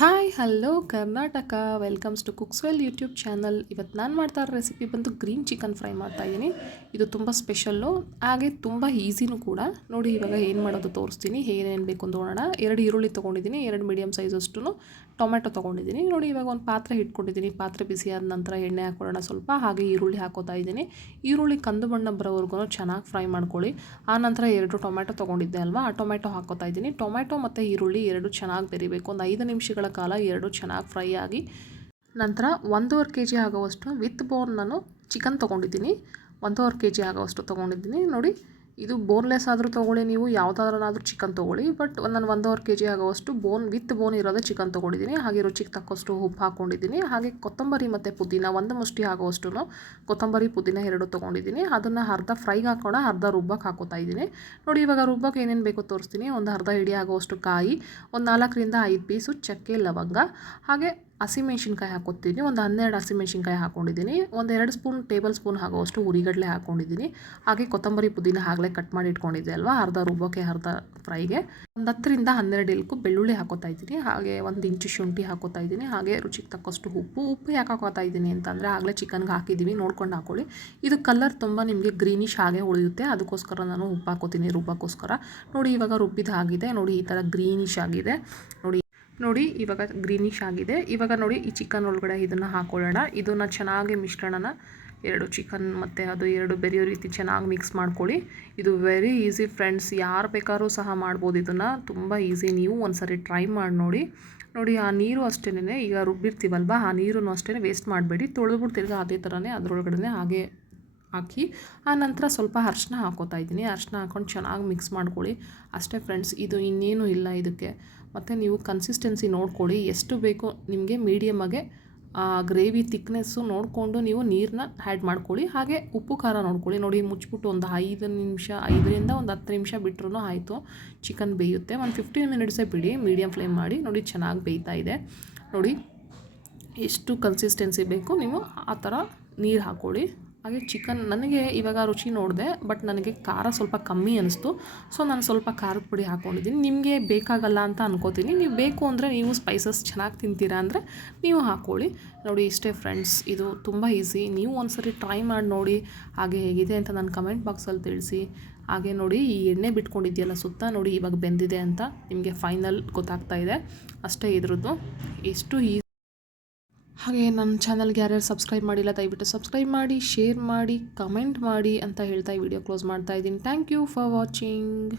Hi hello Karnataka welcomes to Cookswell YouTube channel ಇವತ್ತು ನಾನು ಮಾಡ್ತಾ ಇರೋ ರೆಸಿಪಿ ಬಂದು ಗ್ರೀನ್ ಚಿಕನ್ ಫ್ರೈ ಮಾಡ್ತಾ ಇದ್ದೀನಿ ಇದು ತುಂಬ ಸ್ಪೆಷಲ್ಲು ಹಾಗೆ ತುಂಬ ಈಸಿನೂ ಕೂಡ. ನೋಡಿ, ಇವಾಗ ಏನು ಮಾಡೋದು ತೋರಿಸ್ತೀನಿ. ಏನೇನು ಬೇಕು ಅಂತ ನೋಡೋಣ. ಎರಡು ಈರುಳ್ಳಿ ತೊಗೊಂಡಿದ್ದೀನಿ ಎರಡು ಮೀಡಿಯಮ್ ಸೈಜಷ್ಟು ಟೊಮೆಟೊ ತೊಗೊಂಡಿದ್ದೀನಿ ನೋಡಿ, ಇವಾಗ ಒಂದು ಪಾತ್ರೆ ಇಟ್ಕೊಂಡಿದ್ದೀನಿ ಪಾತ್ರೆ ಬಿಸಿ ಆದ ನಂತರ ಎಣ್ಣೆ ಹಾಕೊಳ್ಳೋಣ ಸ್ವಲ್ಪ. ಹಾಗೆ ಈರುಳ್ಳಿ ಹಾಕೋತಾ ಇದ್ದೀನಿ ಈರುಳ್ಳಿ ಕಂದು ಬಣ್ಣ ಬರೋವರೆಗೂ ಚೆನ್ನಾಗಿ ಫ್ರೈ ಮಾಡ್ಕೊಳ್ಳಿ. ಆ ನಂತರ ಎರಡು ಟೊಮೆಟೊ ತೊಗೊಂಡಿದ್ದೆ ಅಲ್ವಾ? ಆ ಟೊಮೆಟೊ ಹಾಕೋತಾ ಇದ್ದೀನಿ ಟೊಮೆಟೊ ಮತ್ತು ಈರುಳ್ಳಿ ಎರಡು ಚೆನ್ನಾಗಿ ಬೆರಿಬೇಕು. ಒಂದು ಐದು ನಿಮಿಷಗಳ ಕಾಲ ಎರಡು ಚೆನ್ನಾಗಿ ಫ್ರೈ ಆಗಿ ನಂತರ ಒಂದೂವರೆ ಕೆ ಜಿ ಆಗುವಷ್ಟು ವಿತ್ ಬೋನ್ ನಾನು ಚಿಕನ್ ತೊಗೊಂಡಿದ್ದೀನಿ. ಒಂದೂವರೆ ಕೆ ಜಿ ಆಗೋವಷ್ಟು ತೊಗೊಂಡಿದ್ದೀನಿ. ನೋಡಿ ಇದು ಬೋನ್ಲೆಸ್ ಆದರೂ ತೊಗೊಳ್ಳಿ, ನೀವು ಯಾವುದಾದ್ರನಾದರೂ ಚಿಕನ್ ತೊಗೊಳ್ಳಿ ಬಟ್ ನಾನು ಒಂದೂವರೆ ಕೆ ಜಿ ಆಗೋವಷ್ಟು ಬೋನ್ ವಿತ್ ಬೋನ್ ಇರೋದೇ ಚಿಕನ್ ತೊಗೊಂಡಿದ್ದೀನಿ ಹಾಗೆ ರುಚಿಗೆ ತಕ್ಕಷ್ಟು ಉಪ್ಪು ಹಾಕ್ಕೊಂಡಿದ್ದೀನಿ ಹಾಗೆ ಕೊತ್ತಂಬರಿ ಮತ್ತು ಪುದೀನ ಒಂದು ಮುಷ್ಟಿ ಆಗೋವಷ್ಟು ಕೊತ್ತಂಬರಿ, ಪುದೀನ ಎರಡು ತೊಗೊಂಡಿದ್ದೀನಿ. ಅದನ್ನು ಅರ್ಧ ಫ್ರೈಗೆ ಹಾಕೋಣ, ಅರ್ಧ ರುಬ್ಬಕ್ಕೆ ಹಾಕೋತಾ ಇದ್ದೀನಿ. ನೋಡಿ ಇವಾಗ ರುಬ್ಬಕ್ಕೆ ಏನೇನು ಬೇಕೋ ತೋರಿಸ್ತೀನಿ. ಒಂದು ಅರ್ಧ ಇಡಿ ಆಗೋವಷ್ಟು ಕಾಯಿ, ಒಂದು ನಾಲ್ಕರಿಂದ ಐದು ಪೀಸು ಚಕ್ಕೆ ಲವಂಗ, ಹಾಗೆ ಹಸಿಮೆಣ್ಸಿನ್ಕಾಯಿ ಹಾಕೋತೀನಿ ಒಂದು ಹನ್ನೆರಡು ಹಸಿಮೆಣ್ಸಿನ್ಕಾಯಿ ಹಾಕ್ಕೊಂಡಿದ್ದೀನಿ ಒಂದು ಎರಡು ಸ್ಪೂನ್ ಟೇಬಲ್ ಸ್ಪೂನ್ ಆಗೋವಷ್ಟು ಉರಿಗಡಲೆ ಹಾಕ್ಕೊಂಡಿದ್ದೀನಿ ಹಾಗೆ ಕೊತ್ತಂಬರಿ, ಪುದೀನ ಆಗಲೇ ಕಟ್ ಮಾಡಿ ಇಟ್ಕೊಂಡಿದ್ದೆ ಅಲ್ವಾ? ಅರ್ಧ ರುಬ್ಬೋಕೆ ಅರ್ಧ ಫ್ರೈಗೆ. ಒಂದು ಹತ್ತರಿಂದ ಹನ್ನೆರಡು ಇಲ್ಕು ಬೆಳ್ಳುಳ್ಳಿ ಹಾಕೋತಾ ಇದ್ದೀನಿ. ಹಾಗೆ ಒಂದು ಇಂಚು ಶುಂಠಿ ಹಾಕೋತಾ ಇದ್ದೀನಿ. ಹಾಗೆ ರುಚಿಗೆ ತಕ್ಕಷ್ಟು ಉಪ್ಪು. ಉಪ್ಪು ಯಾಕೆ ಹಾಕೋತಾ ಇದ್ದೀನಿ ಅಂತಂದರೆ ಆಗಲೇ ಚಿಕನ್ಗೆ ಹಾಕಿದ್ದೀವಿ ನೋಡ್ಕೊಂಡು ಹಾಕೊಳ್ಳಿ. ಇದು ಕಲರ್ ತುಂಬ ನಿಮಗೆ ಗ್ರೀನಿಶ್ ಹಾಗೆ ಉಳಿಯುತ್ತೆ. ಅದಕ್ಕೋಸ್ಕರ ನಾನು ಉಪ್ಪು ಹಾಕೋತೀನಿ ರುಬ್ಬಕ್ಕೋಸ್ಕರ. ನೋಡಿ ಇವಾಗ ರುಬ್ಬಿದ ಆಗಿದೆ. ನೋಡಿ ಈ ಥರ ಗ್ರೀನಿಶ್ ಆಗಿದೆ. ನೋಡಿ ನೋಡಿ ಇವಾಗ ಗ್ರೀನಿಶ್ ಆಗಿದೆ. ಇವಾಗ ನೋಡಿ ಈ ಚಿಕನ್ ಒಳಗಡೆ ಇದನ್ನು ಹಾಕೊಳ್ಳೋಣ. ಇದನ್ನು ಚೆನ್ನಾಗಿ ಮಿಶ್ರಣನ ಎರಡು ಚಿಕನ್ ಮತ್ತು ಅದು ಎರಡು ಬೆರೆಯೋ ರೀತಿ ಚೆನ್ನಾಗಿ ಮಿಕ್ಸ್ ಮಾಡ್ಕೊಳ್ಳಿ. ಇದು ವೆರಿ ಈಸಿ ಫ್ರೆಂಡ್ಸ್ ಯಾರು ಬೇಕಾದ್ರೂ ಸಹ ಮಾಡ್ಬೋದು ಇದನ್ನು. ತುಂಬ ಈಸಿ ನೀವು ಒಂದ್ಸರಿ ಟ್ರೈ ಮಾಡಿ ನೋಡಿ. ನೋಡಿ, ಆ ನೀರು ಅಷ್ಟೇ ಈಗ ರುಬ್ಬಿರ್ತೀವಲ್ವ? ಆ ನೀರನ್ನು ಅಷ್ಟೇ ವೇಸ್ಟ್ ಮಾಡಬೇಡಿ. ತೊಳೆದ್ಬಿಟ್ಟು ತಿರ್ಗಿ ಅದೇ ಥರನೇ ಅದರೊಳಗಡೆ ಹಾಗೆ ಹಾಕಿ, ಆ ನಂತರ ಸ್ವಲ್ಪ ಅರ್ಶಿನ ಹಾಕೋತಾ ಇದ್ದೀನಿ. ಅರ್ಶಿನ ಹಾಕ್ಕೊಂಡು ಚೆನ್ನಾಗಿ ಮಿಕ್ಸ್ ಮಾಡ್ಕೊಳ್ಳಿ. ಅಷ್ಟೇ ಫ್ರೆಂಡ್ಸ್ ಇದು ಇನ್ನೇನು ಇಲ್ಲ ಇದಕ್ಕೆ. ಮತ್ತು ನೀವು ಕನ್ಸಿಸ್ಟೆನ್ಸಿ ನೋಡ್ಕೊಳ್ಳಿ. ಎಷ್ಟು ಬೇಕೋ ನಿಮಗೆ ಮೀಡಿಯಮಾಗೆ ಗ್ರೇವಿ ತಿಕ್ನೆಸ್ಸು ನೋಡಿಕೊಂಡು ನೀವು ನೀರನ್ನ ಆ್ಯಡ್ ಮಾಡ್ಕೊಳ್ಳಿ. ಹಾಗೆ ಉಪ್ಪು, ಖಾರ ನೋಡ್ಕೊಳ್ಳಿ. ನೋಡಿ, ಮುಚ್ಚಿಬಿಟ್ಟು ಒಂದು ಐದು ನಿಮಿಷ, ಐದರಿಂದ ಒಂದು ಹತ್ತು ನಿಮಿಷ ಬಿಟ್ಟರು ಆಯಿತು. ಚಿಕನ್ ಬೇಯುತ್ತೆ. ಒಂದು ಫಿಫ್ಟೀನ್ ಮಿನಿಟ್ಸೇ ಬಿಡಿ. ಮೀಡಿಯಮ್ ಫ್ಲೇಮ್ ಮಾಡಿ. ನೋಡಿ, ಚೆನ್ನಾಗಿ ಬೇಯ್ತಾ ಇದೆ. ನೋಡಿ, ಎಷ್ಟು ಕನ್ಸಿಸ್ಟೆನ್ಸಿ ಬೇಕು ನೀವು ಆ ಥರ ನೀರು ಹಾಕ್ಕೊಳ್ಳಿ. ಹಾಗೆ ಚಿಕನ್ ನನಗೆ ಇವಾಗ ರುಚಿ ನೋಡಿದೆ ಬಟ್ ನನಗೆ ಖಾರ ಸ್ವಲ್ಪ ಕಮ್ಮಿ ಅನಿಸ್ತು. ಸೊ ನಾನು ಸ್ವಲ್ಪ ಖಾರದ ಪುಡಿ ಹಾಕ್ಕೊಂಡಿದ್ದೀನಿ ನಿಮಗೆ ಬೇಕಾಗಲ್ಲ ಅಂತ ಅನ್ಕೋತೀನಿ. ನೀವು ಬೇಕು ಅಂದರೆ ನೀವು ಸ್ಪೈಸಸ್ ಚೆನ್ನಾಗಿ ತಿಂತೀರಾ ಅಂದರೆ ನೀವು ಹಾಕ್ಕೊಳ್ಳಿ ನೋಡಿ, ಇಷ್ಟೇ ಫ್ರೆಂಡ್ಸ್ ಇದು ತುಂಬ ಈಸಿ ನೀವು ಒಂದ್ಸರಿ ಟ್ರೈ ಮಾಡಿ ನೋಡಿ ಹಾಗೆ ಹೇಗಿದೆ ಅಂತ ನಾನು ಕಮೆಂಟ್ ಬಾಕ್ಸಲ್ಲಿ ತಿಳಿಸಿ. ಹಾಗೆ ನೋಡಿ, ಈ ಎಣ್ಣೆ ಬಿಟ್ಕೊಂಡಿದೆಯಲ್ಲ ಸುತ್ತ, ನೋಡಿ ಇವಾಗ ಬೆಂದಿದೆ ಅಂತ ನಿಮಗೆ ಫೈನಲ್ ಗೊತ್ತಾಗ್ತಾ ಇದೆ. ಅಷ್ಟೇ ಇದ್ರದ್ದು. ಎಷ್ಟು ಈ ಹಾಗೆ ನನ್ನ ಚಾನಲ್ಗೆ ಯಾರ್ಯಾರು ಸಬ್ಸ್ಕ್ರೈಬ್ ಮಾಡಿಲ್ಲ, ದಯವಿಟ್ಟು ಸಬ್ಸ್ಕ್ರೈಬ್ ಮಾಡಿ, ಶೇರ್ ಮಾಡಿ, ಕಮೆಂಟ್ ಮಾಡಿ ಅಂತ ಹೇಳ್ತಾ ಈ ವಿಡಿಯೋ ಕ್ಲೋಸ್ ಮಾಡ್ತಾ ಇದ್ದೀನಿ. Thank you for watching.